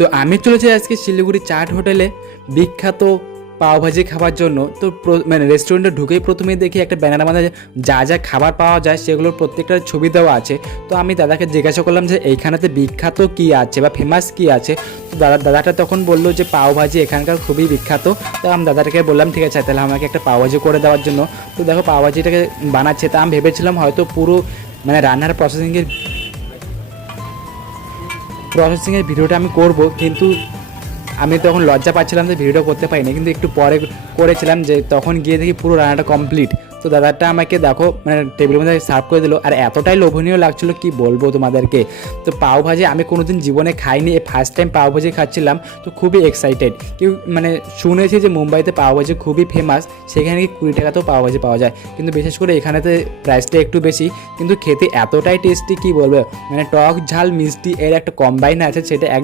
তো আমি চলেছি আজকে শিলিগুড়ি চাট হোটেলে বিখ্যাত পাওভাজি খাবার জন্য। তো মানে রেস্টুরেন্টে ঢুকেই প্রথমেই দেখি একটা ব্যানার মধ্যে যা যা খাবার পাওয়া যায় সেগুলোর প্রত্যেকটার ছবি দেওয়া আছে। তো আমি দাদাকে জিজ্ঞাসা করলাম যে এইখানেতে বিখ্যাত কী আছে বা ফেমাস কী আছে। তো দাদাটা তখন বললো যে পাওভাজি এখানকার খুবই বিখ্যাত। তো আমি দাদাটাকে বললাম ঠিক আছে তাহলে আমাকে একটা পাওভাজি করে দেওয়ার জন্য। তো দেখো পাওভাজিটাকে বানাচ্ছে। তা আমি ভেবেছিলাম হয়তো পুরো মানে রান্নার প্রসেসিংয়ের ভিডিওটা আমি করব, কিন্তু আমি তখন লজ্জা পাচ্ছিলাম যে ভিডিওটা করতে পারিনি, কিন্তু একটু পরে করেছিলাম যে তখন গিয়ে দেখি পুরো রান্নাটা কমপ্লিট। তো দাদাটা আমাকে দেখো মানে টেবিলের মধ্যে সার্ভ করে দিল, আর এতটাই লোভনীয় লাগছিলো কি বলবো তোমাদেরকে। তো পাওভাজি আমি কোনোদিন জীবনে খাইনি, এই ফার্স্ট টাইম পাওভাজি খাচ্ছিলাম। তো খুবই এক্সাইটেড। কেউ মানে শুনেছি যে মুম্বাইতে পাওভাজি খুবই ফেমাস, সেখানে কি 20 টাকাতেও পাওভাজি পাওয়া যায়, কিন্তু বিশেষ করে এখানেতে প্রাইসটা একটু বেশি, কিন্তু খেতে এতটাই টেস্টি কি বলবো। মানে টক ঝাল মিষ্টি এর একটা কম্বাইন আছে, সেটা এক